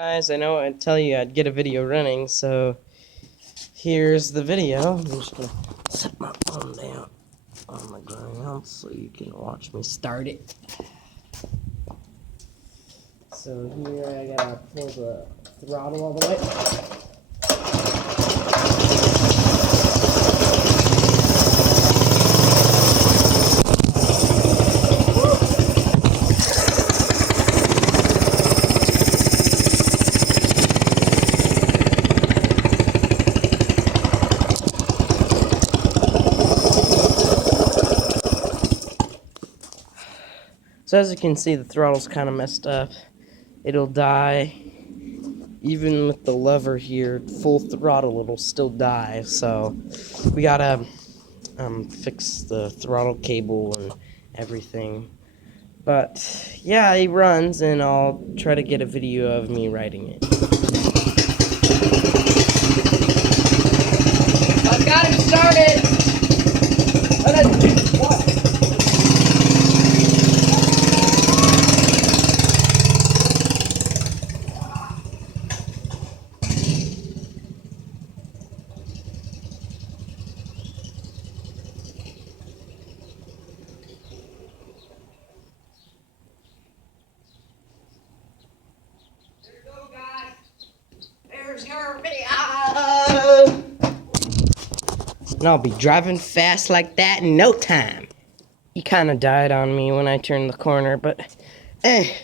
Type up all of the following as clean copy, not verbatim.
Guys, I know I tell you I'd get a video running, so here's the video. I'm just gonna set my phone down on the ground so you can watch me start it. So here I gotta pull the throttle all the way. So as you can see, the throttle's kind of messed up. It'll die. Even with the lever here, full throttle, it'll still die. So we gotta fix the throttle cable and everything. But yeah, he runs, and I'll try to get a video of me riding it. I've got him started! There's your video! And I'll be driving fast like that in no time. He kind of died on me when I turned the corner, but hey,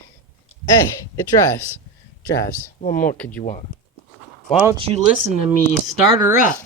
it drives. What more could you want? Why don't you listen to me start her up?